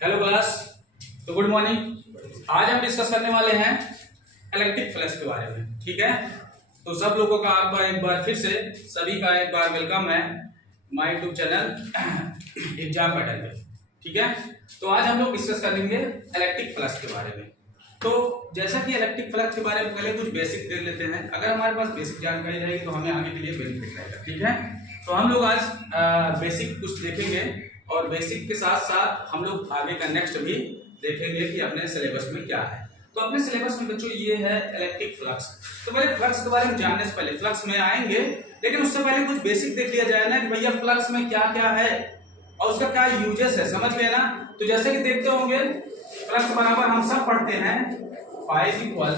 Hello class. तो good morning. आज हम डिस्कस करने वाले हैं इलेक्ट्रिक फ्लक्स के बारे में। ठीक है, तो सब लोगों का आपका एक बार फिर से सभी का एक बार वेलकम है my YouTube channel exam pattern पे। ठीक है, तो आज हम लोग डिस्कस करेंगे इलेक्ट्रिक फ्लक्स के बारे में। तो जैसा कि इलेक्ट्रिक फ्लक्स के बारे में पहले कुछ बेसिक देख लेते हैं। अगर हमारे पास बेसिक जानकारी रहेगी तो हमें आगे के लिए बेनिफिट रहेगा। ठीक है, तो हम लोग आज बेसिक कुछ देखेंगे और बेसिक के साथ साथ हम लोग आगे का नेक्स्ट भी देखेंगे कि अपने सिलेबस में क्या है। तो अपने सिलेबस में बच्चों ये है इलेक्ट्रिक फ्लक्स। तो पहले फ्लक्स के बारे में जानने से पहले फ्लक्स में आएंगे, लेकिन उससे पहले कुछ बेसिक देख लिया जाए ना कि भैया फ्लक्स में क्या क्या है और उसका क्या यूजेस है। समझ गए ना? तो जैसे कि देखते होंगे फ्लक्स बराबर हम सब पढ़ते हैं फाई इक्वल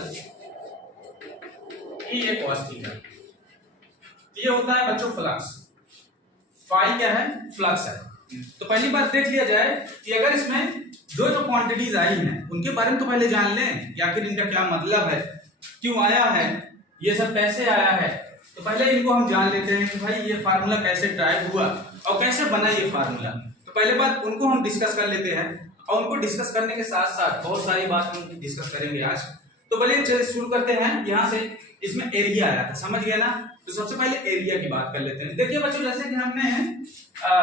ई ए कॉस थीटा। ये होता है बच्चों फ्लक्स। फाई क्या है? फ्लक्स है। तो पहली बात देख लिया जाए कि अगर इसमें जो क्वांटिटीज आई हैं उनके बारे में तो पहले जान लें कि आखिर इनका क्या मतलब है, क्यों आया है, ये सब कैसे आया है। तो पहले इनको हम जान लेते हैं कि भाई ये फार्मूला कैसे ड्राइव हुआ और कैसे बना ये फार्मूला। तो पहले बात उनको हम डिस्कस कर लेते हैं और उनको डिस्कस करने के साथ साथ बहुत सारी बात हम डिस्कस करेंगे आज। तो पहले चलिए शुरू करते हैं यहाँ से। इसमें एरिया आया था, समझ गया ना? तो सबसे पहले एरिया की बात कर लेते हैं। देखिए बच्चों, जैसे कि हमने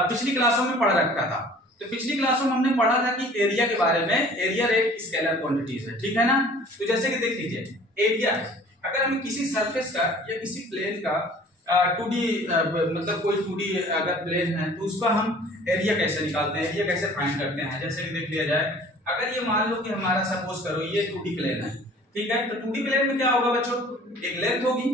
पिछली क्लासों में पढ़ रखा था, तो पिछली क्लासों में हमने पढ़ा था कि एरिया के बारे में। एरिया एक स्केलर क्वांटिटीज है, ठीक है ना? तो जैसे कि देख लीजिए एरिया, अगर हमें किसी सरफेस का या किसी प्लेन का 2D मतलब कोई 2D अगर प्लेन है तो उसका हम एरिया कैसे निकालते हैं, एरिया कैसे फाइंड करते हैं। जैसे कि देख लिया जाए, अगर ये मान लो कि हमारा सपोज करो ये 2D प्लेन है, ठीक है? तो 2D प्लेन में क्या होगा बच्चों? एक लेंथ होगी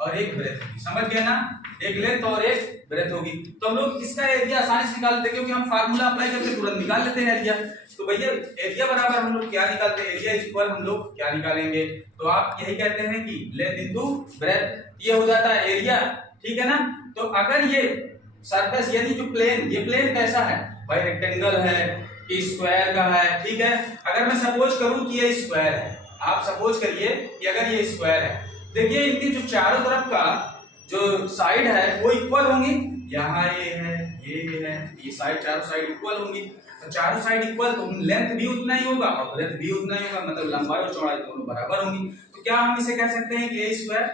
और एक ब्रेथ होगी। समझ गए ना? एक लेंथ और एक ब्रेथ होगी। तो हम लोग इसका एरिया आसानी से निकाल लेते हैं क्योंकि हम फार्मूला अप्लाई करके तुरंत निकाल लेते हैं एरिया। तो भैया एरिया बराबर हम लोग क्या निकालते हैं? एरिया इक्वल हम लोग क्या निकालेंगे? तो आप यही कहते हैं कि लेंथ इनटू ब्रेथ, ये हो जाता है एरिया। ठीक है ना? तो अगर ये सरफेस यानी जो प्लेन, ये प्लेन कैसा है भाई? रेक्टेंगल है कि स्क्वायर का है? ठीक है, अगर मैं सपोज करूं कि ये स्क्वायर है, आप सपोज करिए कि अगर ये स्क्वायर है, देखिए इनकी जो चारों तरफ का जो साइड है वो इक्वल होंगी। यहाँ ये है, ये साइड, चारों साइड इक्वल होंगी। तो चारों साइड इक्वल तो लेंथ भी उतना ही होगा और ब्रेथ भी उतना ही होगा, मतलब लंबाई और चौड़ाई दोनों बराबर होंगी। तो क्या हम इसे कह सकते हैं कि ए स्क्वायर?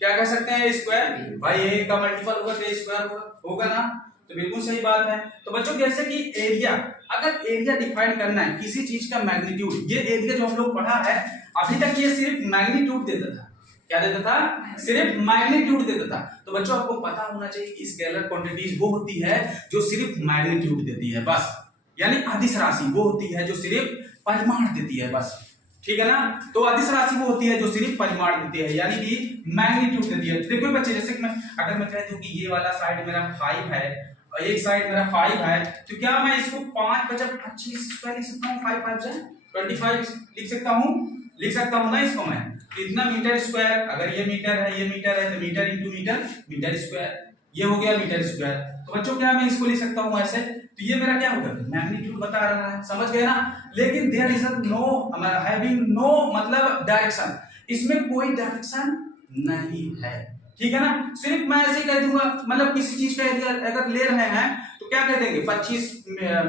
क्या कह सकते हैं? ए स्क्वायर। भाई ए का मल्टीपल होगा तो ए स्क्वायर होगा ना? तो बिल्कुल सही बात है। तो बच्चों जैसे कि एरिया, अगर एरिया डिफाइन करना है किसी चीज का मैग्नीट्यूड, ये एरिया जो हम लोग पढ़ा है अभी तक ये सिर्फ मैग्नीट्यूड देता था। क्या देता था? सिर्फ मैग्नीट्यूड देता था। तो बच्चों आपको पता होना चाहिए कि स्केलर क्वांटिटीज वो होती है जो सिर्फ मैग्नीट्यूड देती है बस, यानी अदिश राशि वो होती है जो सिर्फ परिमाण देती है बस। ठीक है ना? तो अदिश राशि वो होती है जो सिर्फ परिमाण देती है, यानी कि मैग्नीट्यूड देती है। देखो बच्चे, जैसे कि अगर मैं कह दूं कि ये वाला साइड मेरा 5 है और एक साइड मेरा 5 है, तो क्या मैं इसको 5 × 25 स्क्वायर लिख सकता हूँ? 5 × 5 = 25 लिख सकता हूँ ना इसको मैं? इतना मीटर स्क्वायर, अगर ये मीटर है ये मीटर है तो metre into metre, metre square, ये हो गया मीटर स्क्वायर। तो बच्चों क्या मैं इसको लिख सकता हूँ ऐसे? तो ये मेरा क्या होगा? मैग्नीट्यूड बता रहा है। समझ गए ना? लेकिन there is no having no मतलब डायरेक्शन, इसमें कोई डायरेक्शन नहीं है। ठीक है ना? सिर्फ मैं ऐसे कह दूंगा, मतलब किसी चीज का एरिया अगर ले रहे हैं तो क्या कह देंगे? 25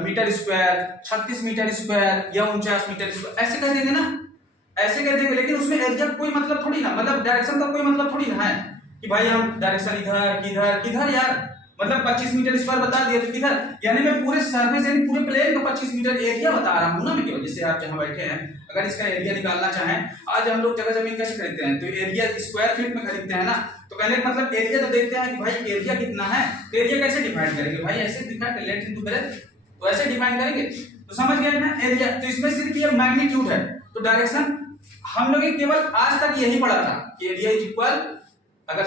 मीटर स्क्वायर, 36 मीटर स्क्वायर या 49 मीटर स्क्वायर, ऐसे कह देंगे ना? ऐसे कह देंगे। लेकिन उसमें एरिया कोई मतलब थोड़ी ना, मतलब डायरेक्शन का कोई मतलब थोड़ी ना है कि भाई हम डायरेक्शन इधर किधर किधर यार, मतलब 25 मीटर स्क्वायर बता दिया तो किधर, यानी मैं पूरे सरफेस यानी पूरे प्लेन का 25 मीटर एरिया बता रहा हूं ना मैं केवल। जैसे आप जहां बैठे हैं अगर इसका एरिया निकालना चाहें, आज हम लोग जगह जमीन कैसे खरीदते हैं? तो एरिया स्क्वायर फीट में खरीदते हैं ना। तो कहने का मतलब एरिया तो देखते हैं कि भाई एरिया कितना है। तो एरिया कैसे डिफाइन करेंगे भाई? ऐसे डिफाइन कर लेंथ इनटू ब्रेथ, तो ऐसे डिफाइन करेंगे। तो समझ गए ना एरिया? तो इसमें सिर्फ ये मैग्नीट्यूड है। तो डायरेक्शन हम लोग केवल आज तक यही पढ़ा था कि एरिया इज इक्वल, अगर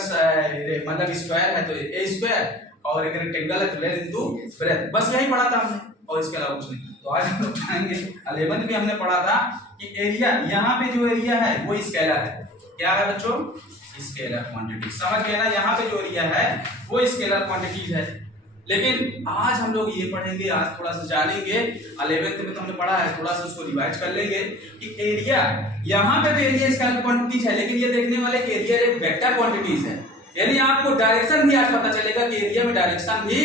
मतलब स्क्वायर है तो ए स्क्वायर और एक रेक्टेंगल है तो लेंथ इनटू ब्रेथ, बस यही पढ़ा था हमने और इसके अलावा कुछ नहीं। तो आज हम लोग पढ़ेंगे 11th भी हमने पढ़ा था कि एरिया, यहाँ पे जो एरिया है वो स्केलर है। क्या है बच्चों? Scalar quantity. समझ गए ना? यहाँ पे जो एरिया है वो स्केलर क्वांटिटीज है। लेकिन आज हम लोग ये पढ़ेंगे, आज थोड़ा सा जानेंगे। 11th में तो हमने पढ़ा है, थोड़ा सा उसको रिवाइज कर लेंगे कि एरिया, यहाँ पे तो एरिया स्केलर क्वांटिटीज है, लेकिन ये देखने वाले कि एरिया एक वेक्टर क्वांटिटीज है, यानी आपको डायरेक्शन भी आज पता चलेगा कि एरिया में डायरेक्शन भी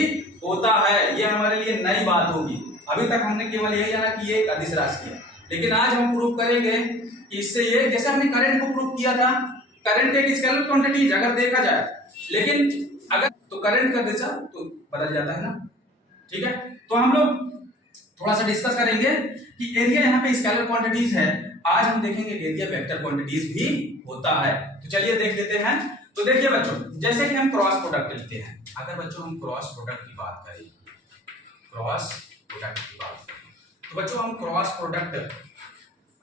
होता है। ये हमारे लिए नई बात होगी। अभी तक हमने केवल यही जाना कि ये एक अदिश राशि है, लेकिन आज हम प्रूव करेंगे कि इससे ये, जैसे हमने करंट को प्रूव किया था, करंट एक स्केलर क्वांटिटी अगर देखा जाए, लेकिन अगर तो करंट का दिशा तो बदल जाता है ना, ठीक है। तो हम लोग थोड़ा सा डिस्कस करेंगे कि एरिया यहाँ पे स्केलर क्वांटिटीज है, आज हम देखेंगे एरिया वेक्टर क्वांटिटीज भी होता है। तो चलिए देख लेते हैं। तो देखिए बच्चों, जैसे कि हम क्रॉस प्रोडक्ट लेते हैं, अगर बच्चों हम क्रॉस प्रोडक्ट की बात करें, क्रॉस प्रोडक्ट की बात करें तो बच्चों हम क्रॉस प्रोडक्ट,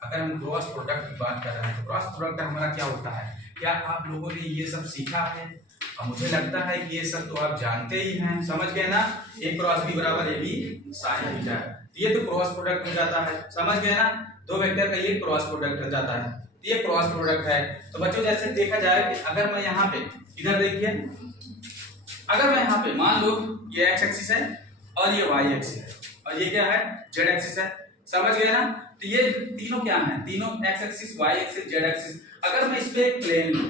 अगर हम क्रॉस प्रोडक्ट की बात कर रहे हैं तो क्रॉस प्रोडक्ट हमारा क्या होता है? क्या आप लोगों ने ये सब सीखा है? और मुझे लगता है कि ये सब तो आप जानते ही हैं, समझ गए ना। ए क्रॉस बी बराबर ए बी साइन थीटा, ये तो क्रॉस प्रोडक्ट हो जाता है, समझ गए ना। दो वेक्टर का ये क्रॉस प्रोडक्ट हो जाता है, ये क्रॉस प्रोडक्ट है। तो बच्चों जैसे देखा जाए कि अगर मैं यहाँ पे, इधर देखिए, अगर मैं यहाँ पे मान लो ये एक्स एक्सिस है और ये वाई एक्सिस है और ये क्या है? जेड एक्सिस है, समझ गए ना। तो ये तीनों क्या है? तीनों x axis, y axis, z axis. अगर मैं इस पे एक प्लेन लूं,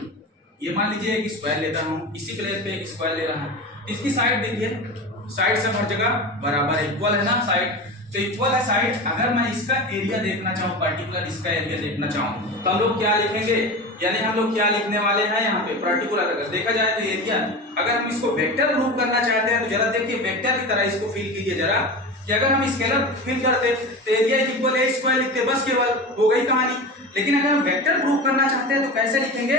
ये मान लीजिए एक स्क्वायर लेता हूं, इसी प्लेन पे एक स्क्वायर ले रहा हूं, इसकी साइड देखिए, साइड सब हर जगह बराबर इक्वल है ना, साइड तो इक्वल है साइड। अगर मैं इसका एरिया देखना चाहूँ, पर्टिकुलर इसका एरिया देखना चाहूँ, तो हम लोग क्या लिखेंगे? यानी हम लोग क्या लिखने वाले हैं यहाँ पे? पर्टिकुलर। अगर देखा जाए तो एरिया, अगर हम इसको वेक्टर प्रूव करना चाहते हैं तो जरा देखिए वेक्टर की तरह इसको फील कीजिए जरा, कि अगर हम स्केलर फिल करते तो एरिया इक्वल ए स्क्वायर लिखते, बस केवल हो गई कहानी। लेकिन अगर हम वेक्टर प्रूव करना चाहते हैं तो कैसे लिखेंगे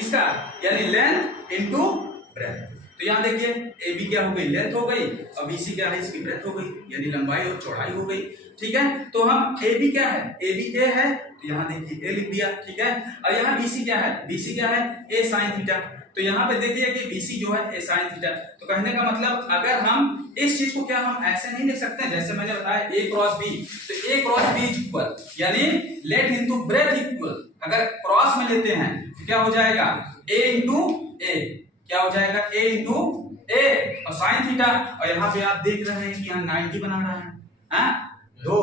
इसका? यानी लेंथ इनटू ब्रेथ। तो यहाँ देखिए ए बी क्या हो गई? लेंथ हो गई, और बी सी क्या है? इसकी ब्रेथ हो गई, यानी लंबाई और चौड़ाई हो गई, ठीक है। तो हम ए बी क्या है? ए बी ए है, तो यहाँ देखिए ए लिख दिया, ठीक है। और यहाँ बी सी क्या है? बी सी क्या है? ए साइन थीटा। तो यहाँ पे देखिए कि बी सी जो है ए साइन थीटा। तो कहने का मतलब अगर हम इस चीज को, क्या हम ऐसे नहीं लिख सकते हैं जैसे मैंने बताया ए क्रॉस बी, तो ए क्रॉस बी इक्वल यानी लेंथ इनटू ब्रेथ इक्वल, अगर क्रॉस में लेते हैं तो क्या हो जाएगा? ए इंटू ए, क्या हो जाएगा? ए इंटू ए और साइन थीटा। और यहाँ पे आप देख रहे हैं कि यहाँ 90 बना रहा है, हाँ? दो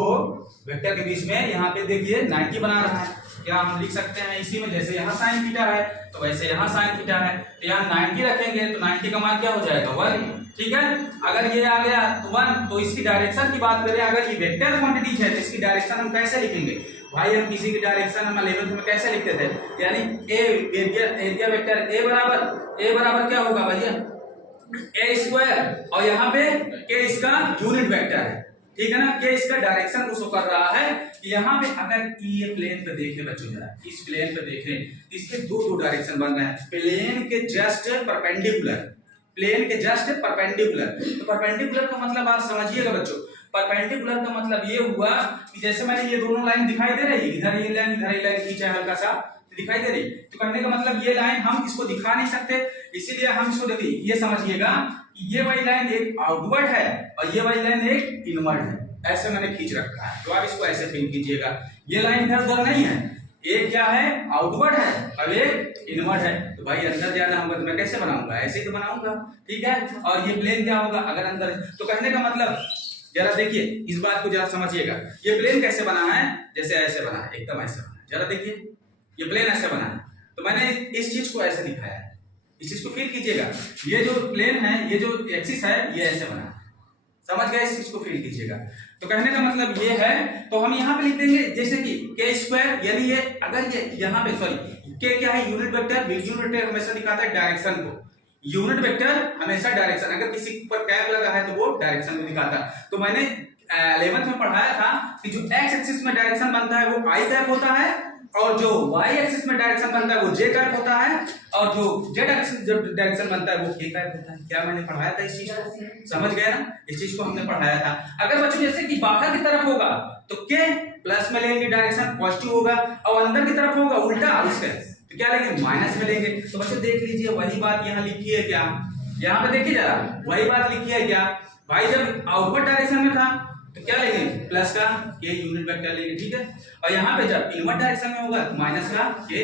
वेक्टर के बीच में यहाँ पे देखिए 90 बना रहा है। क्या हम लिख सकते हैं इसी में, जैसे यहाँ साइन थीटा है तो वैसे यहाँ साइन थीटा है, तो यहाँ 90 रखेंगे तो 90 का मान क्या हो जाएगा? 1, ठीक है। अगर ये आ गया तो 1, तो इसकी डायरेक्शन की बात करें, अगर ये वेक्टर क्वांटिटीज है तो इसकी डायरेक्शन हम कैसे लिखेंगे? भाई हम किसी की डायरेक्शन हम 11th में कैसे लिखते थे? यानी एरिया वेक्टर ए बराबर क्या होगा भैया? ए स्क्वायर, और यहाँ पे के इसका यूनिट वेक्टर है, ठीक है ना। के इसका डायरेक्शन को शो कर रहा है। यहाँ पे अगर ये प्लेन पे देखें बच्चों, जरा इस प्लेन पे देखें, इसके दो डायरेक्शन बन रहे हैं, प्लेन के जस्ट परपेंडिकुलर, प्लेन के जस्ट परपेंडिकुलर। तो परपेंडिकुलर का मतलब आप समझिएगा बच्चों, परपेंडिकुलर का मतलब ये हुआ कि जैसे मैंने ये दोनों लाइन दिखाई दे रही है, इधर ये लाइन इधर ये लाइन खींचा है हल्का सा, दिखाई दे रही। तो कहने का मतलब ये लाइन हम इसको दिखा नहीं सकते, इसीलिए हम इसको देखिए, ये समझिएगा कि ये वाली लाइन एक आउटवर्ड है और ये वाली लाइन एक इनवर्ड है, ऐसे मैंने खींच रखा है। तो आप इसको ऐसे फील कीजिएगा, ये लाइन इधर उधर नहीं है, एक क्या है? आउटवर्ड है और एक इनवर्ड है। तो भाई अंदर जाना होगा तो मैं कैसे बनाऊंगा? ऐसे ही तो बनाऊंगा, ठीक है। और ये प्लेन क्या होगा अगर अंदर? तो कहने का मतलब जरा देखिए इस बात को जरा समझिएगा, ये प्लेन कैसे बना है? जैसे ऐसे बना है, एकदम ऐसे बना है। जरा देखिए ये प्लेन ऐसे बना है, तो मैंने इस चीज को ऐसे दिखाया है, इस चीज को फील कीजिएगा। ये जो प्लेन है, ये जो एक्सिस है, ये ऐसे बना है, समझ गए? इस चीज को फील कीजिएगा। तो कहने का मतलब ये है, तो हम यहाँ पे लिख देंगे जैसे कि के स्क्वायर, यानी ये अगर ये यहाँ पे सॉरी के क्या है? Unit vector. यूनिट वेक्टर हमेशा दिखाता है डायरेक्शन को, यूनिट वेक्टर हमेशा डायरेक्शन, अगर किसी पर कैप लगा है तो वो डायरेक्शन को दिखाता है। तो मैंने 11th में पढ़ाया था कि जो एक्स एक्सिस में डायरेक्शन बनता है वो आई कैप होता है, और जो y एक्सिस में डायरेक्शन बनता है वो j कैप होता है, और जो z एक्सिस जो डायरेक्शन बनता है वो k कैप होता है। क्या मैंने पढ़ाया था इस चीज को? समझ गए ना? इस चीज को हमने पढ़ाया था। अगर बच्चों जैसे कि बाहर की तरफ होगा तो k प्लस में लेंगे, डायरेक्शन पॉजिटिव होगा, और अंदर की तरफ होगा उल्टा इसके, तो क्या लेंगे? माइनस में लेंगे। तो बच्चों देख लीजिए वही बात यहाँ लिखी है क्या? यहाँ पे देखिए जरा, वही बात लिखी है क्या? भाई जब आउटवर्ड डायरेक्शन में था तो क्या लेंगे? प्लस का के यूनिट वेक्टर लेंगे, ठीक है। और यहाँ पे जब इनवर्ट डायरेक्शन में होगा तो माइनस का के,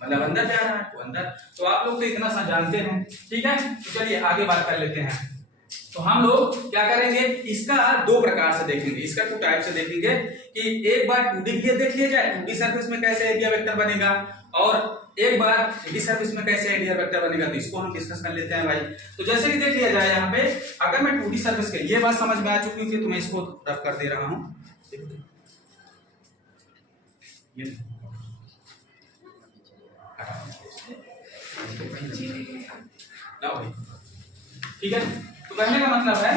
मतलब अंदर जा रहा है तो अंदर। तो आप लोग तो इतना सा जानते हैं, ठीक है। तो चलिए आगे बात कर लेते हैं। तो हम लोग क्या करेंगे, इसका दो प्रकार से देखेंगे, इसका 2 टाइप से देखेंगे कि एक बार 2D के लिए देख लिया जाए, 2D सरफेस में कैसे एरिया वेक्टर बनेगा, और एक बार 3D सर्फेस में कैसे एरिया वेक्टर बनेगा तो इसको हम डिस्कस कर लेते हैं भाई। तो जैसे कि देख लिया जाए यहाँ पे, अगर मैं 2D सर्फेस के ये बात समझ में आ चुकी थी तो मैं इसको रफ कर दे रहा हूँ। ठीक है, तो कहने का मतलब है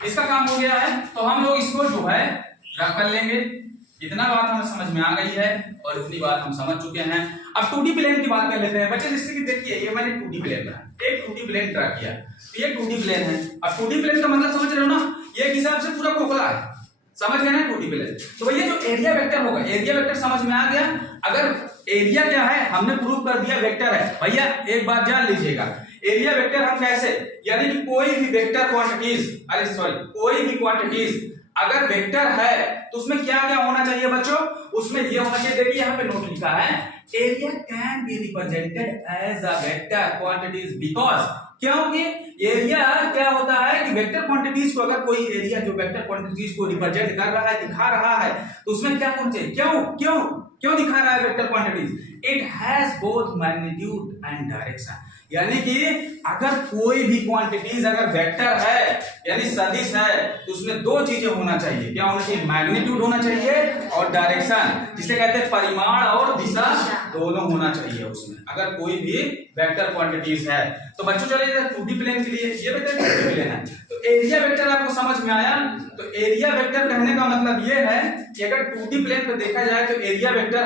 इसका काम हो गया है, तो हम लोग इसको जो है रख कर लेंगे। इतना बात हमें समझ में आ गई है और इतनी बात हम समझ चुके हैं। अब 2D प्लेन की बात कर लेते हैं बच्चे। जैसे कि देखिए ये मैंने 2D प्लेन बना, एक 2D प्लेन ड्रा किया, तो ये 2D प्लेन है। अब 2D प्लेन का मतलब समझ रहे हो ना, ये एक हिसाब से पूरा खोखला है, समझ गए ना 2D प्लेन। तो भैया जो एरिया वेक्टर होगा, एरिया वेक्टर समझ में आ गया। अगर एरिया क्या है हमने प्रूव कर दिया, वेक्टर है भैया। एक बात जान लीजिएगा, एरिया वेक्टर हम कैसे, यानी कि कोई भी वेक्टर क्वांटिटीज, कोई भी क्वांटिटीज अगर वेक्टर है तो उसमें क्या क्या होना चाहिए बच्चों, उसमें ये होना चाहिए। देखिए यहाँ पे नोट लिखा है, area can be represented as a vector quantities because, क्योंकि एरिया क्या होता है कि वेक्टर क्वांटिटीज को, अगर कोई एरिया जो वेक्टर क्वांटिटीज को रिप्रेजेंट कर रहा है, दिखा रहा है, तो उसमें क्या होना चाहिए, क्यों दिखा रहा है vector quantities, it has both magnitude and direction. यानी कि अगर कोई भी क्वांटिटीज अगर वेक्टर है यानी सदिश है तो उसमें दो चीजें होना चाहिए। क्या होना चाहिए, मैग्नीट्यूड होना चाहिए और डायरेक्शन, जिसे कहते हैं परिमाण और दिशा, दोनों होना चाहिए उसमें अगर कोई भी वेक्टर क्वांटिटीज है। तो बच्चों चलिए 2D प्लेन के लिए ये बेटा 2D प्लेन है, तो एरिया वेक्टर आपको समझ में आया। तो एरिया वेक्टर कहने का मतलब ये है कि अगर 2D प्लेन पे देखा जाए तो एरिया वेक्टर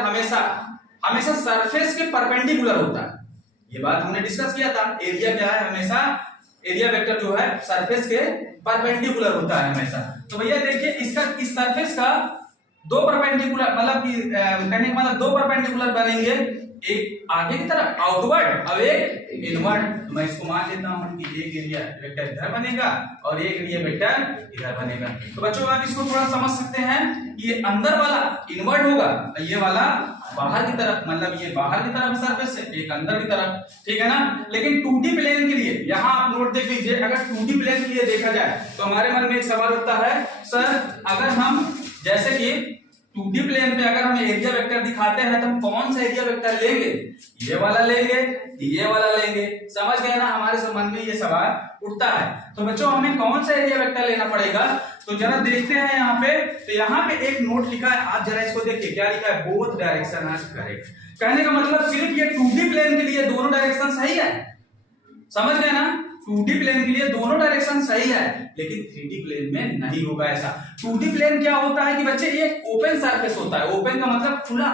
हमेशा सरफेस के परपेंडिकुलर होता है। ये बात हमने डिस्कस किया था, एरिया क्या है, हमेशा एरिया वेक्टर जो है सरफेस के परपेंडिकुलर होता है हमेशा। तो भैया देखिए इसका, इस सरफेस का दो परपेंडिकुलर, मतलब कि कहने का मतलब दो परपेंडिकुलर बनेंगे, एक आगे की तरफ आउटवर्ड और एक इनवर्ड। तो मैं इसको मान लेता हूं कि एक एरिया वेक्टर इधर बनेगा और एक एरिया वेक्टर इधर बनेगा। तो बच्चों आप इसको थोड़ा समझ सकते हैं, ये अंदर वाला इनवर्ड होगा, ये वाला बाहर की तरफ, मतलब ये बाहर की तरफ सरफेस है, एक अंदर की तरफ, ठीक है ना। लेकिन 2D प्लेन के लिए यहां आप नोट देख लीजिए, अगर 2D प्लेन के लिए देखा जाए तो हमारे मन में एक सवाल उठता है, सर अगर हम जैसे कि 2D प्लेन पे अगर हम एरिया वेक्टर दिखाते हैं तो हम कौन सा एरिया वेक्टर लेंगे, ये वाला लेंगे, ये वाला लेंगे, समझ गए ना, हमारे मन में ये सवाल उठता है। तो बच्चों हमें कौन सा एरिया वेक्टर लेना पड़ेगा, तो जरा देखते हैं यहाँ पे। तो यहाँ पे एक नोट लिखा है, आप जरा इसको देखिए, क्या लिखा है, बोथ डायरेक्शन आर करेक्ट। कहने का मतलब सिर्फ ये 2D प्लेन के लिए दोनों डायरेक्शन सही है, समझ गए ना। 2D प्लेन के लिए दोनों डायरेक्शन सही है, लेकिन 3D प्लेन में नहीं होगा ऐसा। 2D प्लेन क्या होता है कि बच्चे ये ओपन सरफेस होता है, ओपन का मतलब खुला।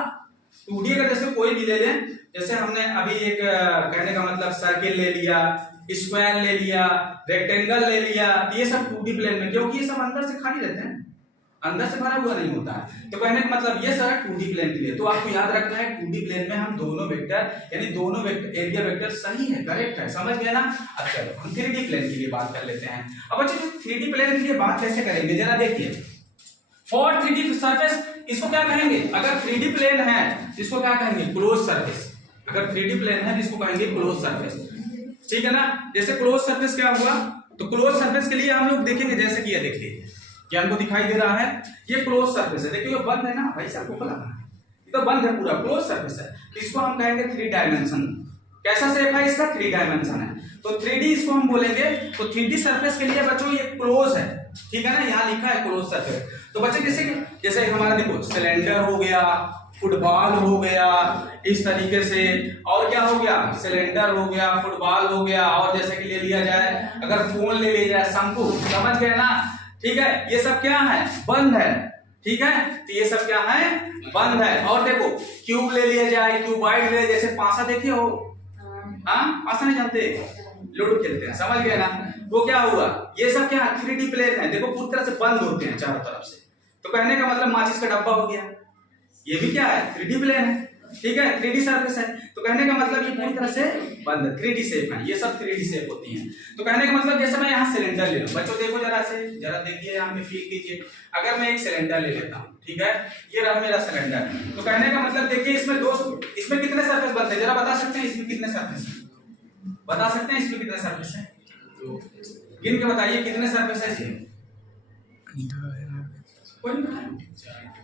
2D अगर जैसे कोई भी ले लें, जैसे हमने अभी एक कहने का मतलब सर्किल ले लिया, स्क्वायर ले लिया, रेक्टेंगल ले लिया, ये सब 2D प्लेन में, क्योंकि ये सब अंदर से खाली रहते हैं, अंदर से भरा हुआ नहीं होता है। तो कहने का मतलब ये सारा 2D प्लेन के लिए। तो आपको याद रखना है 2D प्लेन में हम दोनों वेक्टर यानी दोनों वेक्टर एरिया वेक्टर सही है, करेक्ट है, समझ गए ना। अब चलो हम 3D प्लेन के लिए बात कर लेते हैं। अब बच्चों 3D प्लेन के लिए बात कैसे करेंगे जरा देखिए। फॉर 3D सरफेस इसको क्या कहेंगे, अगर 3D प्लेन है इसको क्या कहेंगे, क्लोज सरफेस। अगर 3D प्लेन है इसको कहेंगे क्लोज सरफेस, ठीक है ना। जैसे क्लोज सरफेस क्या हुआ, तो क्लोज सरफेस के लिए हम लोग देखेंगे, जैसे कि ये देखिए क्या हमको दिखाई दे रहा है, ये क्लोज सरफेस है, देखिए ये बंद है ना भाई साहब को खुला है, ये तो बंद है, पूरा क्लोज सरफेस है। तो इसको हम कहेंगे 3 डायमेंशन। कैसा शेप है इसका, 3 डायमेंशन है, तो 3D इसको हम बोलेंगे। तो 3D सरफेस के लिए बच्चों ये क्लोज है, ठीक है ना, यहाँ लिखा है क्लोज सरफेस। तो बच्चे जैसे हमारा देखो सिलेंडर हो गया, फुटबॉल हो गया, इस तरीके से, और क्या हो गया, सिलेंडर हो गया, फुटबॉल हो गया, और जैसे कि ले लिया जाए अगर फोन ले लिया जाए, शंकु, समझ गए ना, ठीक है। ये सब क्या है, बंद है, ठीक है, तो ये सब क्या है, बंद है। और देखो क्यूब ले लिया जाए, क्यूबाइड ले, जैसे पासा देखे हो, हाँ पासा नहीं जानते, लूडो खेलते हैं, समझ गए ना, वो क्या हुआ, ये सब क्या 3D प्लेन है, देखो पूरी तरह से बंद होते हैं चारों तरफ से। तो कहने का मतलब माचिस का डब्बा हो गया, ये भी क्या है 3D प्लेन है, ठीक है, 3D सरफेस है। तो कहने का मतलब ये पूरी तरह से बंद है, 3D शेप है, ये सब 3D शेप होती हैं। तो कहने का मतलब जैसे मैं यहाँ सिलेंडर ले लूं, बच्चों देखो जरा देखिए यहाँ पे फील कीजिए, अगर मैं एक सिलेंडर ले लेता हूँ, ठीक है, ये रहा मेरा सिलेंडर। तो कहने का मतलब देखिए इसमें कितने सरफेस बनते हैं, जरा बता सकते हैं इसमें कितने सरफेस है, बता सकते हैं इसमें कितने सरफेस है, गिन के बताइए कितने सरफेस है इसमें, कोई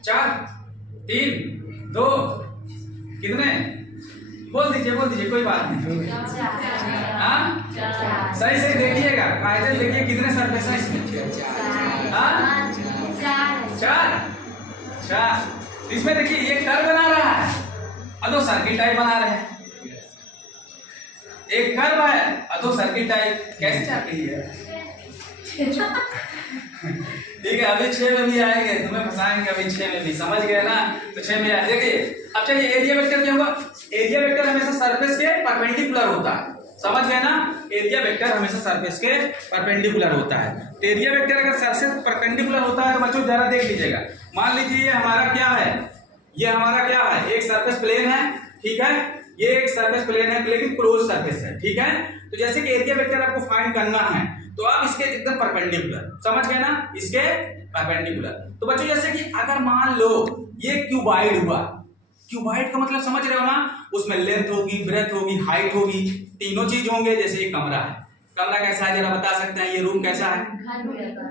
4 3 2 कितने? बोल दीजिए कोई बात नहीं। हाँ सही सही देखिएगा, कायदे देखिए कितने सरफेस है इसमें। हाँ 4। इसमें देखिए ये कर्व बना रहा है और 2 सर्किल टाइप बना रहे हैं। एक कर्व है और 2 सर्किल टाइप। कैसे चाहती है? ठीक है, अभी 6 में भी आएंगे, तुम्हें फंसाएंगे अभी 6 में भी, समझ गए ना? तो 6 में देखिए। अब चलिए एरिया वेक्टर क्या होगा? एरिया वेक्टर हमेशा सरफेस के परपेंडिकुलर होता है, समझ गए ना? एरिया वेक्टर हमेशा सरफेस के परपेंडिकुलर होता है। तो एरिया वेक्टर अगर सरफेस परपेंडिकुलर होता है तो बच्चों जरा देख लीजिएगा। मान लीजिए ये हमारा क्या है, ये हमारा क्या है, एक सरफेस प्लेन है, ठीक है? ये एक सरफेस प्लेन है लेकिन क्लोज सरफेस है, ठीक है? तो जैसे कि एरिया वेक्टर आपको फाइंड करना है तो आप इसके एकदम परपेंडिकुलर, समझ गए ना? इसके परपेंडिकुलर। तो बच्चों जैसे कि अगर मान लो ये क्यूबाइड हुआ, क्यूबाइड का मतलब समझ रहे हो ना? उसमें लेंथ होगी, ब्रेथ होगी, हाइट होगी, तीनों चीज होंगे। जैसे ये कमरा है, कमरा कैसा है जरा बता सकते हैं? ये रूम कैसा है?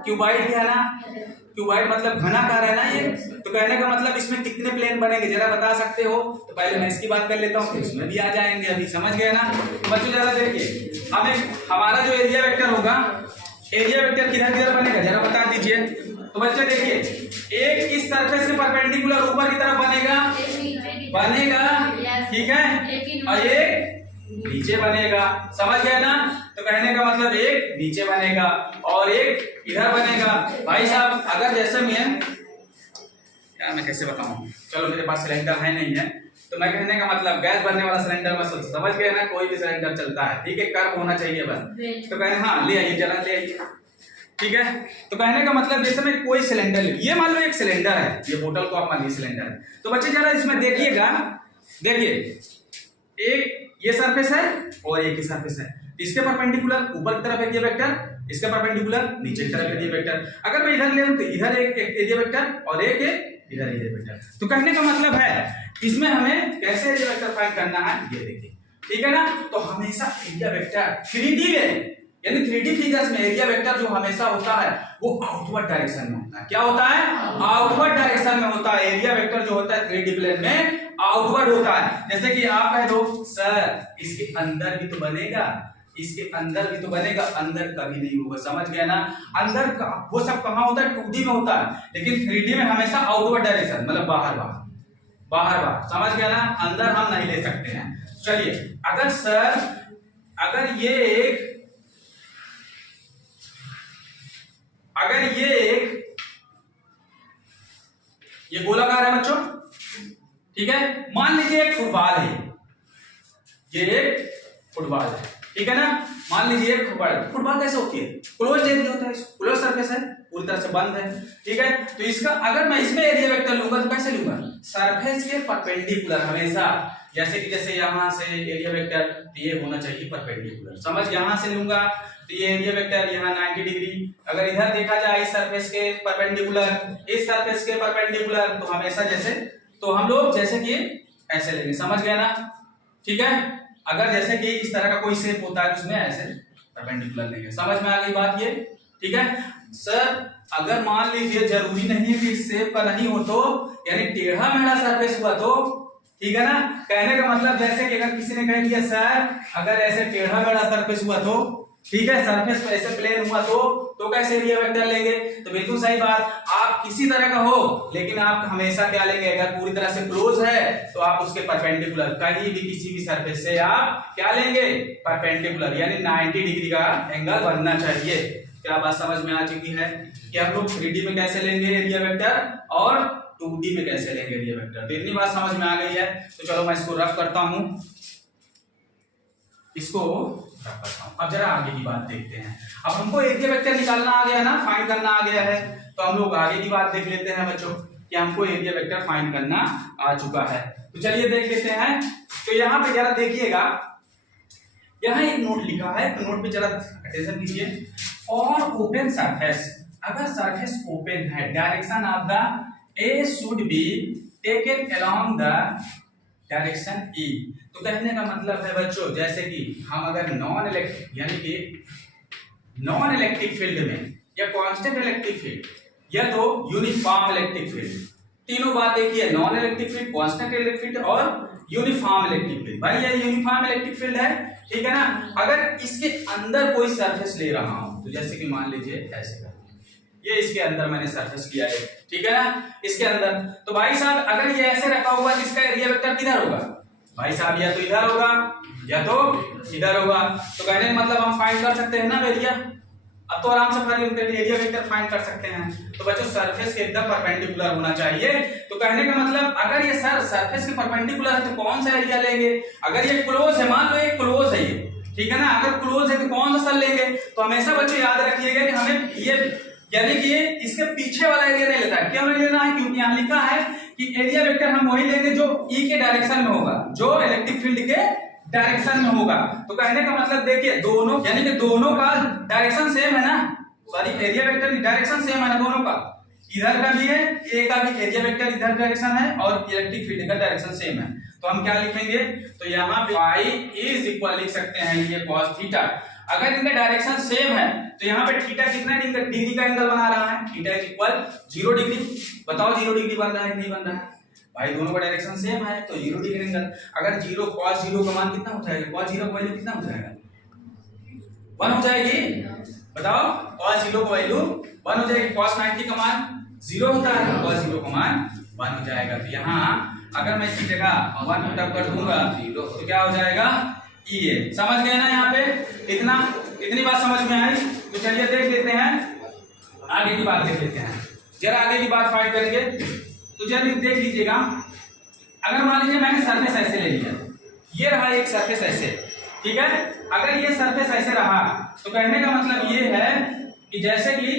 क्यूबाइड क्या है ना? क्यूबाइड मतलब घनाकार है ना ये। तो कहने का मतलब इसमें कितने प्लेन बनेंगे जरा बता सकते हो? तो पहले मैं इसकी बात कर लेता हूँ, फिर इसमें भी आ जाएंगे अभी, समझ गए ना? बच्चों जरा देखिए, हमें हमारा जो एरिया वेक्टर होगा, एरिया वेक्टर किधर किधर बनेगा जरा बता दीजिए। तो बच्चे देखिए, एक इस सरफेस से परपेंडिकुलर ऊपर की तरफ बनेगा, ठीक है? और एक नीचे बनेगा, समझ गए ना? तो कहने का मतलब एक नीचे बनेगा और एक इधर बनेगा। भाई साहब अगर जैसे मैं कैसे बताऊं, चलो मेरे पास सिलेंडर है नहीं है, तो मैं कहने का मतलब गैस भरने वाला सिलेंडर में समझ गए ना? कोई भी सिलेंडर चलता है, ठीक है? कर्व होना चाहिए बस। तो कहने हाँ ले आइए, जरा ले आइए, ठीक है? तो कहने का मतलब जैसे मैं कोई सिलेंडर ले, ये मान लो एक सिलेंडर है, ये बोतल को आप मानिए सिलेंडर है। तो बच्चे जरा इसमें देखिएगा, देखिए एक ये सरफेस है और एक ही सरफेस है, इसके परपेंडिकुलर ऊपर की तरफ एरिया वेक्टर, इसके परपेंडिकुलर नीचे की तरफ एरिया वेक्टर। अगर मैं इधर ले लूं तो इधर एक एरिया वेक्टर और एक इधर एरिया वेक्टर। तो कहने का मतलब है इसमें हमें कैसे एरिया वेक्टर फाइंड करना है ये देखिए, ठीक है ना? तो हमेशा एरिया वेक्टर 3D में, यानी 3D फिगर्स में एरिया वेक्टर जो हमेशा होता है वो आउटवर्ड डायरेक्शन में होता है। क्या होता है? आउटवर्ड डायरेक्शन में होता है। एरिया वेक्टर जो होता है 3D प्लेन में आउटवर्ड होता है। जैसे कि आप कह दो सर इसके अंदर भी तो बनेगा, इसके अंदर भी तो बनेगा, अंदर कभी नहीं होगा, समझ गया ना? अंदर का वो सब कहां होता है? 2D में होता है, लेकिन 3D में हमेशा आउटवर्ड डायरेक्शन, मतलब बाहर बाहर, समझ गया ना? अंदर हम नहीं ले सकते हैं। चलिए अगर सर अगर ये गोलाकार है बच्चों, ठीक है? मान लीजिए एक फुटबॉल है, ये एक फुटबॉल है, ठीक है ना? मान लीजिए एक फुटबॉल कैसे होती है? क्लोज एरिया होता है, क्लोज सरफेस है, पूरी तरह से बंद है, ठीक है? तो इसका अगर मैं इसमें एरिया वेक्टर लूंगा तो कैसे लूंगा? सरफेस के परपेंडिकुलर हमेशा। जैसे कि जैसे यहां से एरिया वेक्टर तो ये होना चाहिए परपेंडिकुलर, समझ? यहां से लूंगा तो ये एरिया वेक्टर यहाँ 90 डिग्री। अगर इधर देखा जाए इस सरफेस के परपेंडिकुलर, इस सरफेस के परपेंडिकुलर, तो हमेशा जैसे, तो हम लोग जैसे कि ऐसे लेंगे, समझ गया ना? ठीक है? अगर जैसे कि इस तरह का कोई शेप होता है उसमें ऐसे परपेंडिकुलर लेंगे, समझ में आ गई बात ये? ठीक है सर, अगर मान लीजिए जरूरी नहीं है कि इस शेप का नहीं हो तो, यानी टेढ़ा मेढ़ा सरफेस हुआ तो, ठीक है ना? कहने का मतलब जैसे कि अगर किसी ने कह दिया सर अगर ऐसे टेढ़ा मेढ़ा सरफेस हुआ तो, ठीक है, सरफेस पे ऐसे प्लेन हुआ तो कैसे एरिया वेक्टर लेंगे? तो बिल्कुल सही बात, आप किसी तरह का हो लेकिन आप हमेशा क्या लेंगे? अगर पूरी तरह से क्लोज है तो आप उसके परपेंडिकुलर, कहीं भी किसी भी सरफेस से आप क्या लेंगे? परपेंडिकुलर, यानी 90 डिग्री का एंगल बनना चाहिए। क्या बात समझ में आ चुकी है कि हम लोग 3D में कैसे लेंगे एरिया वेक्टर और 2D में कैसे लेंगे एरिया वेक्टर? तो इतनी बात समझ में आ गई है। तो चलो मैं इसको रफ करता हूं, इसको रफ करता हूं। अब जरा आगे की बात देखते हैं। अब हमको एरिया वेक्टर निकालना आ गया ना, फाइंड करना आ गया है, तो हम लोग आगे की बात देख लेते हैं बच्चों कि हमको एरिया वेक्टर फाइंड करना आ चुका है। तो चलिए देख लेते हैं। तो यहाँ पे जरा देखिएगा, यहाँ एक नोट लिखा है, तो नोट पे जरा अटेंशन कीजिए। और ओपन सरफेस, अगर सरफेस ओपन है, direction of the A should be taken along the direction E. तो कहने का मतलब है बच्चों, जैसे कि हम अगर नॉन इलेक्ट्रिक, यानी कि नॉन इलेक्ट्रिक फील्ड में या कांस्टेंट इलेक्ट्रिक फील्ड, या तो यूनिफॉर्म इलेक्ट्रिक फील्ड। तीनों बात देखिए, non electric field, constant electric field और यूनिफॉर्म इलेक्ट्रिक फील्ड। भाई ये यूनिफॉर्म इलेक्ट्रिक फील्ड है, ठीक है ना। अगर इसके अंदर कोई सरफेस ले रहा हूं, तो जैसे कि मान लीजिए ऐसे ये इसके अंदर मैंने सरफेस लिया है, ठीक है ना, इसके अंदर, तो भाई साहब अगर ये ऐसे रखा हुआ तो इसका एरिया वेक्टर किधर होगा भाई साहब, या तो इधर होगा या तो इधर होगा। तो कहने का मतलब हम फाइंड कर सकते हैं ना एरिया, अब तो आराम से एरिया वेक्टर फाइंड कर सकते हैं। तो बच्चों सरफेस के एकदम परपेंडिकुलर होना चाहिए। तो कहने का मतलब अगर ये सरफेस के परपेंडिकुलर है तो कौन सा एरिया लेंगे, अगर ये क्लोज है, मान लो ये क्लोज है ये, ठीक है ना, अगर क्लोज है तो कौन सा सर लेंगे। तो हमेशा बच्चों याद रखिएगा कि हमें ये यानी कि इसके पीछे वाला एरिया नहीं लेता है। क्यों नहीं लेना है, क्योंकि यहाँ लिखा है कि एरिया वेक्टर हम वही लेंगे जो ई के डायरेक्शन में होगा, जो इलेक्ट्रिक फील्ड के डायरेक्शन में होगा। तो कहने का मतलब देखिए दोनों यानी कि दोनों का डायरेक्शन सेम है ना, सॉरी एरिया वेक्टर की डायरेक्शन सेम है ना दोनों का, इधर का भी है, ए का भी एरिया वेक्टर इधर डायरेक्शन है और इलेक्ट्रिक फील्ड का डायरेक्शन सेम है। तो हम क्या लिखेंगे, तो यहाँ पे फाई इज इक्वल लिख सकते हैं ये cos थीटा। अगर इनका डायरेक्शन सेम है तो यहाँ पे थीटा कितना डिग्री का एंगल बना रहा है, थीटा इज इक्वल 0 डिग्री। बताओ 0 डिग्री बन रहा है कि नहीं बन रहा है भाई, दोनों का डायरेक्शन सेम है तो 0 डिग्री एंगल। अगर 0 cos 0 का मान कितना हो जाएगा, cos 0 का वैल्यू कितना हो जाएगा, 1 हो जाएगी। बताओ cos 0 का वैल्यू 1 हो जाएगी, cos 90 का मान 0 होता है, cos 0 का मान 1 हो जाएगा। तो यहाँ अगर मैं इसी जगह 1 पुट अप कर दूंगा तो क्या हो जाएगा, ये समझ गए ना। यहाँ पे इतनी बात समझ में आई। तो चलिए देख लेते हैं आगे की बात, देख लेते हैं जरा आगे की बात फाइंड करेंगे। तो जरा देख लीजिएगा, अगर मान लीजिए मैंने सरफेस ऐसे ले लिया, ये रहा एक सरफेस ऐसे, ठीक है। अगर ये सरफेस ऐसे रहा तो कहने का मतलब ये है कि जैसे कि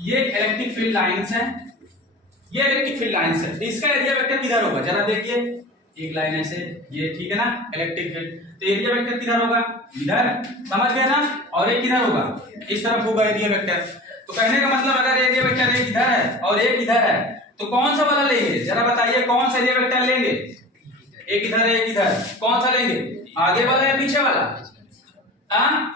ये इलेक्ट्रिक फील्ड लाइंस है, ये इलेक्ट्रिक फील्ड लाइंस है, तो इसका एरिया वेक्टर किधर होगा, जरा देखिए, एक लाइन ऐसे ये, ठीक है ना, इलेक्ट्रिक फील्ड, तो एरिया वेक्टर किधर होगा, इधर, समझ गए ना। और एक किधर होगा, इस तरफ होगा एरिया वेक्टर। तो कहने का मतलब अगर एरिया वेक्टर एक इधर है और एक इधर है तो कौन सा वाला लेंगे, जरा बताइए कौन सा एरिया वेक्टर लेंगे, एक इधर है एक इधर, कौन सा लेंगे, आगे वाला या पीछे वाला,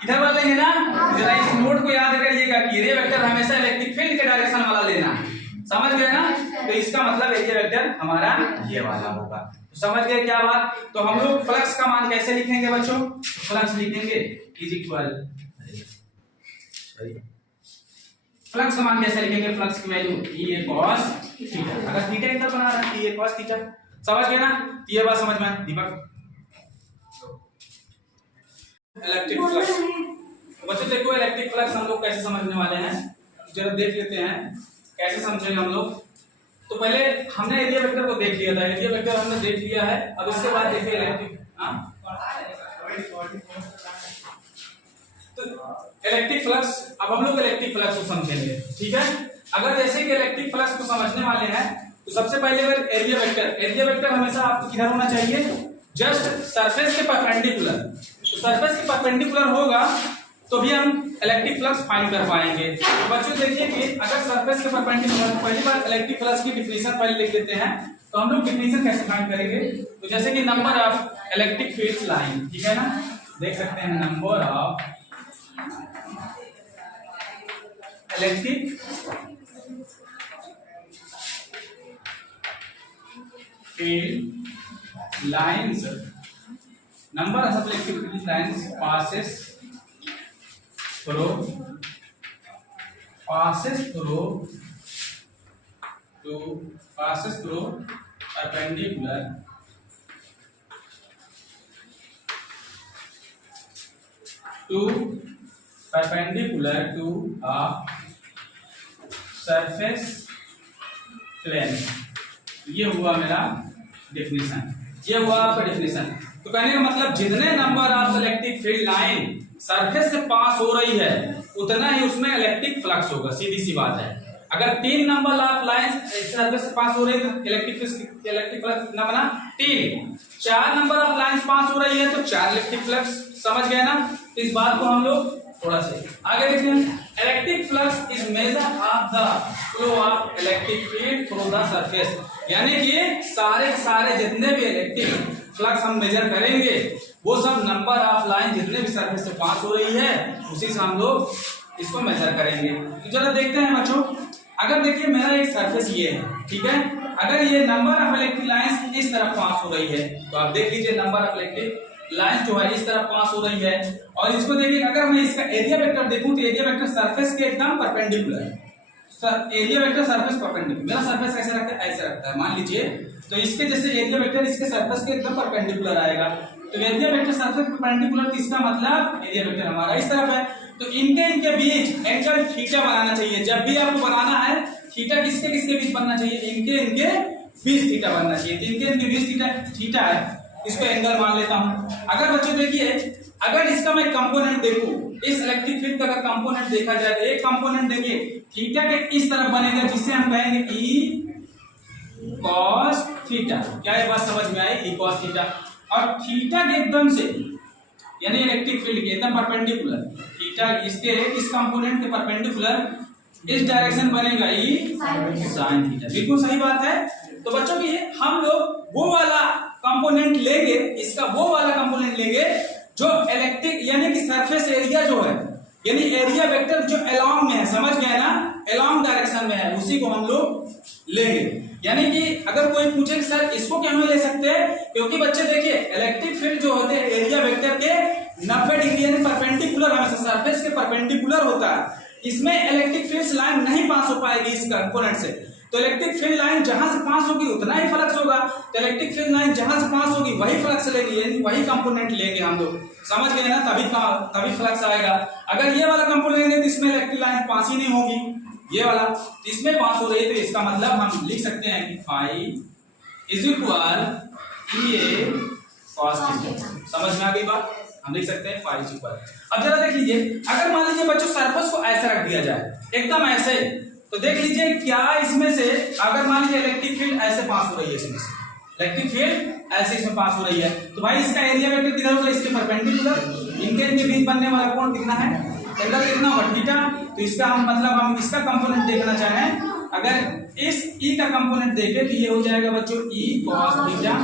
इधर वाला लेंगे ना। जरा इस नोट को याद करिएगा कि एरिया वेक्टर हमेशा इलेक्ट्रिक फील्ड के डायरेक्शन वाला लेना है, समझ गए ना। तो इसका मतलब एरिया वेक्टर हमारा ये वाला होगा। तो समझ गए क्या बात। तो हम लोग फ्लक्स का मान कैसे लिखेंगे बच्चों, फ्लक्स लिखेंगे इज इक्वल, फ्लक्स का मान कैसे लिखेंगे, फ्लक्स की वैल्यू ये cos थीटा, अगर थीटा इधर बना रहा है ये cos थीटा, समझ गए ना। ये बात समझ में दीपक। इलेक्ट्रिक फ्लक्स बच्चों देखो, इलेक्ट्रिक फ्लक्स हम लोग कैसे समझने वाले हैं, जरा देख लेते हैं कैसे समझेंगे हम लोग। तो पहले हमने एरिया वेक्टर को देख लिया था, एरिया वेक्टर हमने देख लिया है। अब इसके बाद देखिए इलेक्ट्रिक, तो इलेक्ट्रिक फ्लक्स, अब हम लोग इलेक्ट्रिक फ्लक्स को समझेंगे, ठीक है। अगर जैसे कि इलेक्ट्रिक फ्लक्स को समझने वाले हैं तो सबसे पहले अगर एरिया वेक्टर हमेशा आपको किधर होना चाहिए, जस्ट सरफेस के परपेंडिकुलर। तो सरफेस के परपेंडिकुलर होगा तो भी हम इलेक्ट्रिक फ्लक्स फाइंड कर पाएंगे। तो बच्चों देखिए कि अगर सरफेस के परपेंडिकुलर, पहली बार इलेक्ट्रिक फ्लक्स की डिफिनेशन पहले लिख लेते हैं। तो हम लोग डिफिनेशन कैसे फाइंड करेंगे, तो जैसे कि number of electric fields line, ठीक है ना, देख सकते हैं number of electric field lines, number of electric field lines passes through perpendicular to a surface plane। ये हुआ मेरा डेफिनेशन, ये हुआ आपका डेफिनेशन। तो कहने का मतलब जितने number of electric field line surface से पास हो रही है उतना ही उसमें इलेक्ट्रिक फ्लक्स होगा, सीधी सी बात है। अगर 3 नंबर ऑफ लाइंस सरफेस से पास हो रही है तो इलेक्ट्रिक फ्लक्स कितना बना 3। 4 नंबर ऑफ लाइंस पास हो रही है तो 4 इलेक्ट्रिक फ्लक्स, समझ गए ना। तो इस बात को हम लोग थोड़ा सा आगे देखते हैं। Electric flux is measure of the flow of electric field through the surface, यानी कि सारे जितने भी इलेक्ट्रिक फ्लक्स हम मेजर करेंगे वो सब नंबर ऑफ लाइन जितने भी सरफेस से पास हो रही है उसी से हम लोग इसको मेजर करेंगे। तो जरा देखते हैं बच्चों, अगर देखिए मेरा एक सरफेस ये है, ठीक है, अगर ये नंबर ऑफ इलेक्ट्रिक लाइंस इस तरफ पास हो रही है तो आप देख लीजिए नंबर ऑफ इलेक्ट्रिक लाइंस जो है इस तरफ पास हो रही है, और इसको देखिए अगर मैं इसका एरिया वेक्टर देखूं तो एरिया वेक्टर सरफेस के एकदम परपेंडिकुलर है। एरिया वेक्टर सरफेस परपेंडिकुलर, मेरा सरफेस कैसे रखता है, ऐसे रखता है मान लीजिए, तो इसके जैसे एरिया वेक्टर इसके सरफेस के एकदम परपेंडिकुलर आएगा, तो एरिया वेक्टर सरफेस परपेंडिकुलर, तो इसका मतलब एरिया वेक्टर हमारा इस तरफ है, तो इनके बीच एंगल थीटा बनाना चाहिए। जब भी आपको बनाना है थीटा किसके बीच बनना चाहिए, इनके बीच थीटा बनना चाहिए, तो इनके बीच थीटा है, इसको एंगल मान लेता हूं। अगर बच्चों देखिए अगर इसका मैं कंपोनेंट देखूं, इस इलेक्ट्रिक फील्ड का अगर कंपोनेंट देखा जाए तो एक कंपोनेंट देखिए थीटा के इस तरफ बनेगा, जिससे हम कहेंगे ई कॉस थीटा। क्या ये बात समझ में आई, ई कॉस थीटा, और थीटा के एकदम से यानी इलेक्ट्रिक फील्ड के एकदम परपेंडिकुलर, थीटा इसके इस कंपोनेंट के परपेंडिकुलर इस डायरेक्शन बनेगा ई साइन थीटा। बिल्कुल सही बात है। तो बच्चों की हम लोग वो वाला कंपोनेंट लेंगे, इसका वो वाला कंपोनेंट लेंगे जो इलेक्ट्रिक यानी कि सरफेस एरिया जो है, यानी एरिया वेक्टर जो अलोंग में है, समझ गए ना, अलोंग डायरेक्शन में है, उसी को हम लोग लेंगे। यानी कि अगर कोई पूछे सर इसको क्यों नहीं ले सकते, क्योंकि बच्चे देखिए इलेक्ट्रिक फील्ड जो होते हैं एरिया वेक्टर के 90 डिग्री यानी परपेंडिकुलर हमेशा सरफेस के परपेंडिकुलर होता है, इसमें इलेक्ट्रिक फील्ड लाइन नहीं पास हो पाएगी इस कंपोनेंट से, तो इलेक्ट्रिक फील्ड लाइन जहां से पास होगी उतना ही फ्लक्स होगा, तो इलेक्ट्रिक फील्ड लाइन जहां से पास होगी वही फ्लक्स लेगी, यानी वही कंपोनेंट लेंगे हम लोग, समझ गए ना, तभी फ्लक्स आएगा। अगर ये वाला कंपोनेंट लेंगे तो इसमें इलेक्ट्रिक लाइन पास ही नहीं होगी, ये वाला तो इसमें पास हो रही है, तो इसका मतलब हम लिख सकते हैं कि phi is equal e cos theta. समझ में आ गई बात, हम लिख सकते हैं फाई इज इक्वल। अब जरा देख लीजिए अगर मान लीजिए बच्चों सरफेस को ऐसे रख दिया जाए एकदम ऐसे, तो देख लीजिए क्या इसमें से अगर मान लीजिए इलेक्ट्रिक फील्ड ऐसे पास हो रही है, इसमें से इलेक्ट्रिक फील्ड ऐसे इसमें पास हो रही है, तो भाई इसका एरिया वेक्टर किधर होगा, इसके परपेंडिकुलर, इनके बीच बनने वाला कोण कितना है, एंगल कितना होगा थीटा। तो इसका हम मतलब हम इसका कंपोनेंट देखना चाहें, अगर इस ई का कंपोनेंट देखें तो ये हो जाएगा बच्चों ई कॉस थीटा,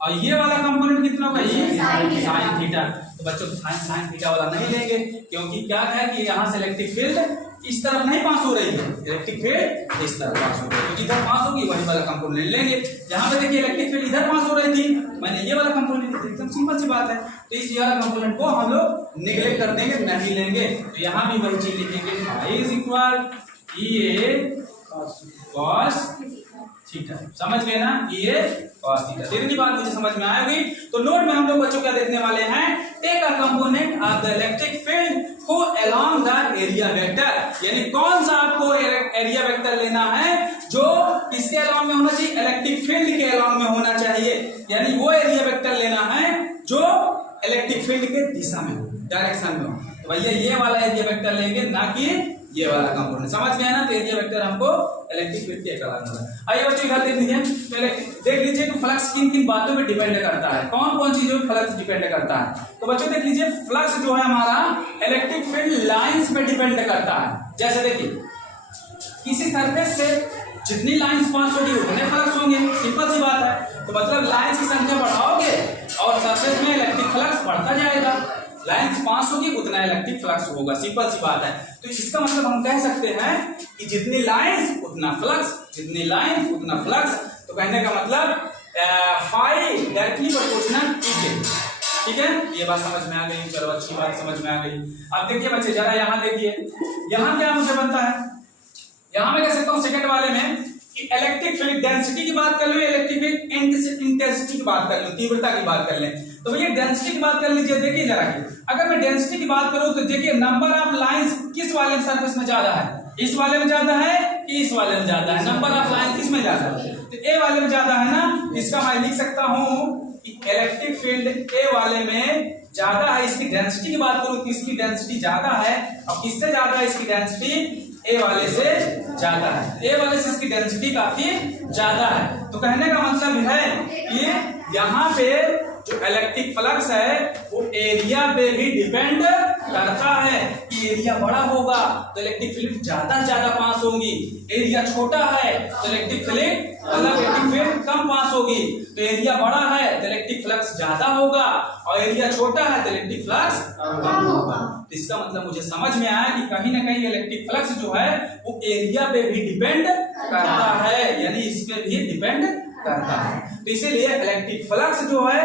और ये वाला कंपोनेंट कितना होगा ई साइन थीटा। तो बच्चों साइन थीटा वाला नहीं लेंगे, क्योंकि क्या है कि यहाँ से इलेक्ट्रिक फील्ड इस तरफ नहीं पास हो रही है, इलेक्ट्रिक फील्ड इस तरफ पास हो रही है, तो जिधर पास होगी वही वाला कंपोनेंट लेंगे। यहाँ पे देखिए इलेक्ट्रिक फील्ड इधर पास हो रही थी, मैंने ये वाला कंपोनेंट, एकदम सिंपल सी बात है, तो इस वाला कंपोनेंट को हम लोग निगलेक्ट कर देंगे, नहीं लेंगे, तो यहाँ भी वही चीज लिखेंगे phi is equal e cos theta. समझ गए ना, ये कॉस थीटा। इतनी बात मुझे समझ में आएगी। तो नोट में हम लोग बच्चों क्या देखने वाले हैं, take a component of the electric field को अलोंग द एरिया वेक्टर, यानी कौन सा आपको एरिया वेक्टर लेना है जो किसके अलोंग में होना चाहिए, इलेक्ट्रिक फील्ड के अलोंग में होना चाहिए, यानी वो एरिया वेक्टर लेना है जो इलेक्ट्रिक फील्ड के दिशा में हो, डायरेक्शन में हो। तो भैया ये वाला एरिया वेक्टर लेंगे, ना कि ये वाला कंपोनेंट। समझ गए ना, तो एरिया वेक्टर हमको इलेक्ट्रिक फील्ड के अलोंग होगा। आइए बच्चों इधर देख लीजिए, देख लीजिए कि फ्लक्स किन किन बातों पे डिपेंड करता है, कौन कौन चीजों पे फ्लक्स डिपेंड करता है। तो बच्चों देख लीजिए फ्लक्स जो है हमारा इलेक्ट्रिक फील्ड लाइंस पे डिपेंड करता है। जैसे देखिए किसी सरफेस से जितनी लाइंस पास होगी उतने फ्लक्स होंगे, सिंपल सी बात है। तो मतलब लाइंस की संख्या बढ़ाओगे और सरफेस में इलेक्ट्रिक फ्लक्स बढ़ता जाएगा, लाइंस पास होगी उतना इलेक्ट्रिक फ्लक्स होगा, सिंपल सी बात है। तो इसका मतलब हम कह सकते हैं कि जितनी लाइंस उतना फ्लक्स, जितनी लाइंस उतना फ्लक्स। तो कहने का मतलब फाई डायरेक्टली प्रोपोर्शनल ई के, ठीक है, ये बात समझ में आ गई, चलो अच्छी बात समझ में आ गई। अब देखिए बच्चे जरा यहाँ देखिए, यहाँ क्या मुझे बनता है, यहाँ मैं कह सकता हूँ सेकंड वाले में कि इलेक्ट्रिक फील्ड डेंसिटी की बात कर लो, इलेक्ट्रिक फील्ड इंटेंसिटी की बात कर लो, तीव्रता की बात कर लें। तो भैया डेंसिटी की बात कर लीजिए, देखिए जरा अगर मैं डेंसिटी की बात करूं तो देखिए नंबर ऑफ लाइंस किस वाले सरफेस में ज्यादा है, इस वाले में ज्यादा है कि इस वाले में ज्यादा है, नंबर ऑफ लाइन किस में ज्यादा है, तो ए वाले में ज्यादा है ना। इसका मैं लिख सकता हूं कि इलेक्ट्रिक फील्ड ए वाले में ज्यादा है। इसकी डेंसिटी की बात करूं तो इसकी डेंसिटी ज्यादा है, और किससे ज्यादा है, इसकी डेंसिटी ए वाले से ज्यादा है, ए वाले से इसकी डेंसिटी काफी ज्यादा है। तो कहने का मतलब है कि यहाँ पे जो इलेक्ट्रिक फ्लक्स है वो एरिया पे भी डिपेंड करता है कि एरिया बड़ा होगा तो इलेक्ट्रिक फील्ड ज्यादा से ज्यादा पास होगी, एरिया छोटा है तो इलेक्ट्रिक फील्ड मतलब इलेक्ट्रिक फील्ड कम पास होगी। तो एरिया बड़ा है तो इलेक्ट्रिक फ्लक्स ज्यादा होगा और एरिया छोटा है तो इलेक्ट्रिक फ्लक्स कम होगा। तो इसका मतलब मुझे समझ में आया कि कहीं ना कहीं इलेक्ट्रिक फ्लक्स जो है वो एरिया पे भी डिपेंड करता है, यानी इस पे भी डिपेंड करता है। तो इसीलिए इलेक्ट्रिक फ्लक्स जो है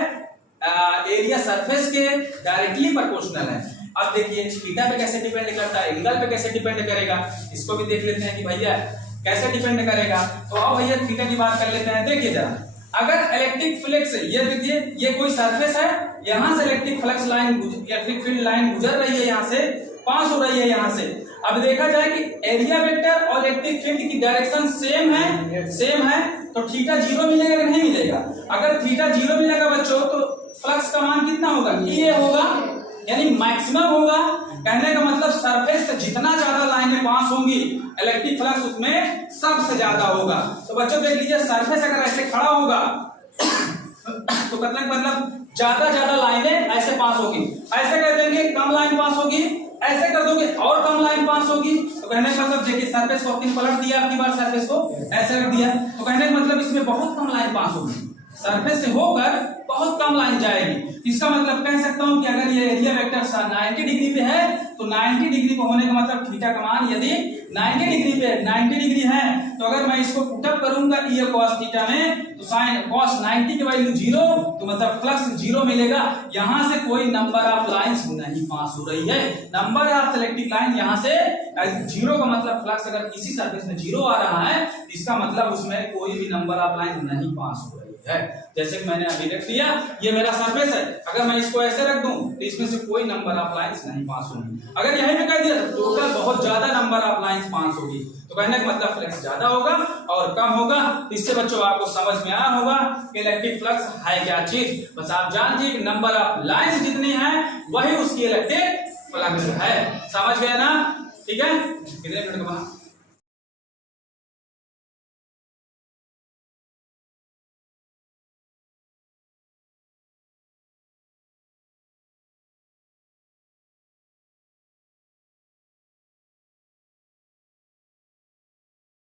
एरिया सरफेस के डायरेक्टली प्रोपोर्शनल है। अब देखिए थीटा पे कैसे डिपेंड करता है, एंगल पे कैसे डिपेंड करेगा, इसको भी देख लेते हैं कि भैया कैसे डिपेंड करेगा। तो अब भैया थीटा की बात कर लेते हैं। देखिए जरा, अगर इलेक्ट्रिक फ्लक्स ये देखिए ये कोई सरफेस है, यहां से electric flux line electric field line गुजर रही है, यहां से पास हो रही है यहां से। अब देखा जाए कि एरिया वेक्टर और इलेक्ट्रिक फील्ड की डायरेक्शन सेम है तो थीटा 0 मिलेगा कि नहीं मिलेगा? अगर थीटा 0 मिलेगा बच्चों तो फ्लक्स का मान कितना होगा? ये होगा, यानी मैक्सिमम होगा। कहने का मतलब सरफेस से जितना ज्यादा लाइनें पास होंगी इलेक्ट्रिक फ्लक्स उसमें सबसे ज्यादा होगा। तो बच्चों देख लीजिए सरफेस अगर ऐसे खड़ा होगा तो मतलब ज्यादा लाइनें ऐसे पास होगी, ऐसे कर देंगे कम लाइन पास होगी, ऐसे कर दोगे और कम लाइन पास होगी। तो कहने का मतलब देखिए सरफेस को अपनी पलट दिया, आपकी बार सरफेस को ऐसे रख दिया, तो कहने का मतलब इसमें बहुत कम लाइन पास होगी, सरफेस से होकर बहुत कम लाइन जाएगी। इसका मतलब कह सकता हूं कि अगर ये एरिया वेक्टर 90 डिग्री पे है तो 90 डिग्री पे होने का मतलब थीटा का मान यदि 90 डिग्री है तो अगर मैं इसको पुटअप करूंगा ये cos थीटा में तो sin cos 90 की वैल्यू 0 तो मतलब फ्लक्स 0 मिलेगा। यहां से कोई नंबर ऑफ लाइंस नहीं पास हो रही है, नंबर ऑफ इलेक्ट्रिक लाइन यहां से 0 का मतलब फ्लक्स अगर किसी सरफेस में 0 आ रहा है इसका मतलब उसमें कोई भी नंबर ऑफ लाइन नहीं पास हो रही है। जैसे कि मैंने अभी रख दिया ये मेरा सरफेस है, अगर मैं इसको ऐसे रख दूं तो इसमें से कोई नंबर ऑफ लाइंस नहीं पास होंगी। अगर यहीं पे कर दिया तो टोटल बहुत ज्यादा नंबर ऑफ लाइंस पास होगी। तो कहने का मतलब फ्लक्स ज्यादा होगा और कम होगा। इससे बच्चों आपको समझ में आया होगा कि इलेक्ट्रिक फ्लक्स है क्या चीज। बस आप जान लीजिए कि नंबर ऑफ लाइंस जितनी है वही उसकी इलेक्ट्रिक फ्लक्स है। समझ गए ना? ठीक है, कितने मिनट का बना?